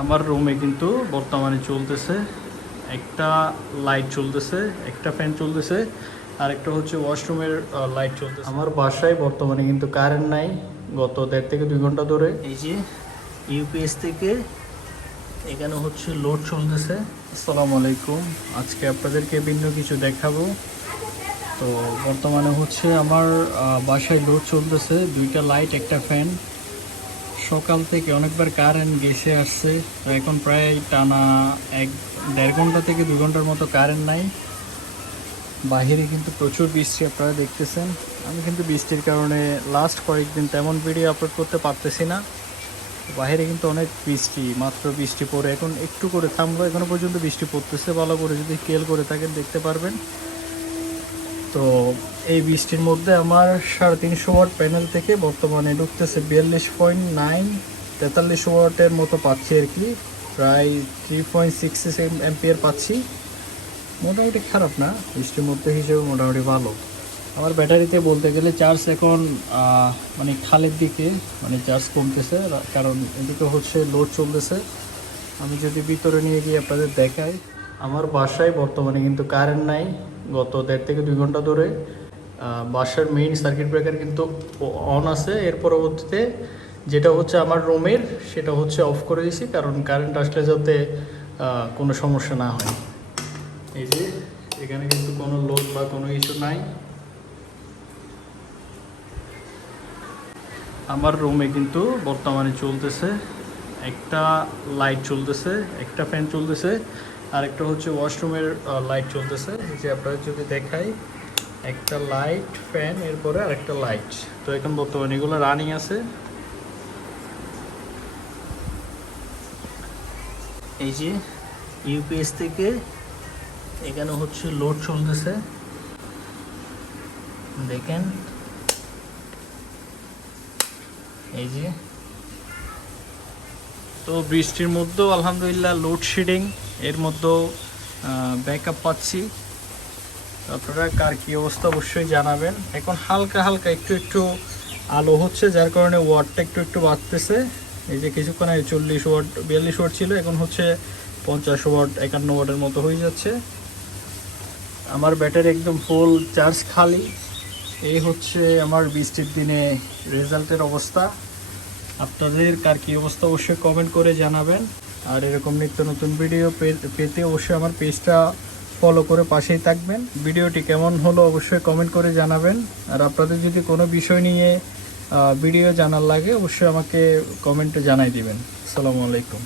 আমার রুমে কিন্তু বর্তমানে চলতেছে একটা লাইট চলতেছে, একটা ফ্যান চলতেছে, আর একটা হচ্ছে ওয়াশরুমের লাইট চলতেছে। আমার বাসায় বর্তমানে কিন্তু কারেন্ট নাই গত 1.5 থেকে 2 ঘন্টা ধরে। এই যে ইউপিএস থেকে এখানে হচ্ছে লোড চলতেছে। আসসালামু আলাইকুম, আজকে আপনাদেরকে ভিন্ন কিছু দেখাবো। তো বর্তমানে হচ্ছে আমার বাসায় লোড চলতেছে, 2টা লাইট একটা ফ্যান। সকাল থেকে অনেকবার কারেন্ট গেছে আসছে, তো এখন প্রায় টানা 1-1.5 ঘন্টা থেকে 2 ঘন্টার মতো কারেন্ট নাই। বাহিরে কিন্তু প্রচুর বৃষ্টি আপনারা দেখতেছেন। আমি কিন্তু বৃষ্টির কারণে লাস্ট কয়েকদিন তেমন ভিডিও আপলোড করতে পারতেছি না। বাইরে কিন্তু অনেক বৃষ্টি, মাত্র বৃষ্টি পড়ে এখন একটু করে থামলো, এখনো পর্যন্ত বৃষ্টি পড়তেছে। ভালো করে যদি খেয়াল করে থাকেন দেখতে পারবেন। তো এই বৃষ্টির মধ্যে আমার 350 ওয়াট প্যানেল থেকে বর্তমানে ঢুকতেছে 42.9, 43 ওয়াটের মতো পাচ্ছি আর কি, প্রায় 3.66 অ্যাম্পিয়ার পাচ্ছি। মোটামুটি খারাপ না, বৃষ্টির মধ্যে হিসেবে মোটামুটি ভালো। আমার ব্যাটারিতে বলতে গেলে চার্জ এখন মানে খালের দিকে, মানে চার্জ কমতেছে, কারণ এদিকে হচ্ছে লোড চলতেছে। আমি যদি ভিতরে নিয়ে গিয়ে আপনাদের দেখাই, আমার বাসায় বর্তমানে কিন্তু কারেন্ট নাই গত 1.5 থেকে 2 ঘন্টা ধরে। বাসার মেইন সার্কিট ব্রেকার কিন্তু অন আছে, এর পরবর্তীতে যেটা হচ্ছে আমার রুমের সেটা হচ্ছে অফ করে দিয়েছি, কারণ কারেন্ট আসলে যাতে কোনো সমস্যা না হয়। এই যে এখানে কিন্তু কোনো লোড বা কোনো ইস্যু নাই। আমার রুমে কিন্তু বর্তমানে চলতেছে একটা লাইট চলতেছে, একটা ফ্যান চলতেছে, আর একটা হচ্ছে ওয়াশরুমের লাইট চলতেছে। এই যে আপনারা যদি দেখাই, একটা লাইট, ফ্যান, এরপরে আরেকটা লাইট। তো এখন বর্তমানে এগুলো রানিং আছে। এই যে ইউপিএস থেকে এখানে হচ্ছে লোড চলতেছে, দেখেন। এই যে, তো বৃষ্টির মধ্যেও আলহামদুলিল্লাহ লোডশেডিং, এর মধ্যেও ব্যাকআপ পাচ্ছি। আপনারা কার কী অবস্থা অবশ্যই জানাবেন। এখন হালকা হালকা একটু একটু আলো হচ্ছে, যার কারণে ওয়াটটা একটু একটু বাড়তেছে। এই যে কিছুক্ষণ আগে 40 ওয়াট 42 ওয়াট ছিল, এখন হচ্ছে 50 ওয়াট 51 ওয়াটের মতো হয়ে যাচ্ছে। আমার ব্যাটারি একদম ফুল চার্জ খালি। এই হচ্ছে আমার বৃষ্টির দিনে রেজাল্টের অবস্থা। আপনাদের কার কী অবস্থা অবশ্যই কমেন্ট করে জানাবেন। আর এরকম নিত্য নতুন ভিডিও পেতে অবশ্যই আমার পেজটা ফলো করে পাশেই থাকবেন। ভিডিওটি কেমন হলো অবশ্যই কমেন্ট করে জানাবেন। আর আপনাদের যদি কোনো বিষয় নিয়ে ভিডিও জানার লাগে অবশ্যই আমাকে কমেন্টে জানাই দিবেন। আসসালামু আলাইকুম।